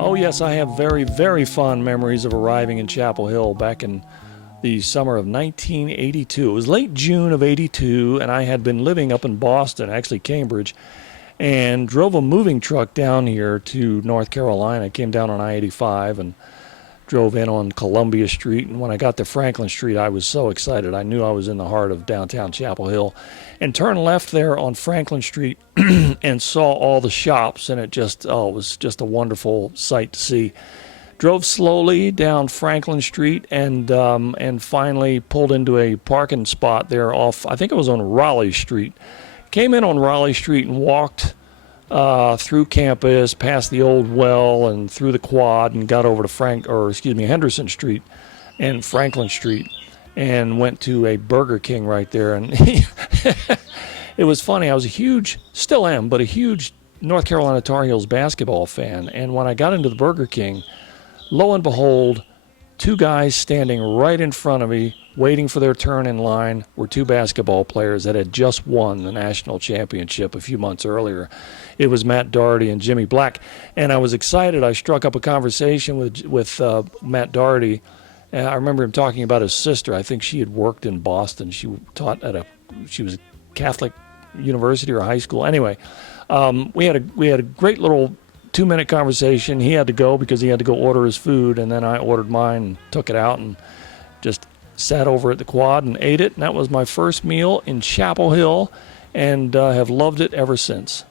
Oh, yes, I have very, very fond memories of arriving in Chapel Hill back in the summer of 1982. It was late June of 82, and I had been living up in Boston, actually Cambridge, and drove a moving truck down here to North Carolina. Came down on I-85 and drove in on Columbia Street. And when I got to Franklin Street, I was so excited. I knew I was in the heart of downtown Chapel Hill. And turned left there on Franklin Street and saw all the shops. And it was just a wonderful sight to see. Drove slowly down Franklin Street and finally pulled into a parking spot there off, I think it was on Raleigh Street. Came in on Raleigh Street and walked through campus, past the old well, and through the quad, and got over to Henderson Street and Franklin Street, and went to a Burger King right there. And it was funny. I was still am, but a huge North Carolina Tar Heels basketball fan. And when I got into the Burger King, lo and behold, two guys standing right in front of me, waiting for their turn in line, were two basketball players that had just won the national championship a few months earlier. It was Matt Doherty and Jimmy Black, and I was excited. I struck up a conversation with Matt Doherty. I remember him talking about his sister. I think she had worked in Boston. She taught she was a Catholic university or high school. Anyway, we had a great little 2-minute conversation. He had to go because he had to go order his food, and then I ordered mine and took it out and just sat over at the quad and ate it. And that was my first meal in Chapel Hill, and have loved it ever since.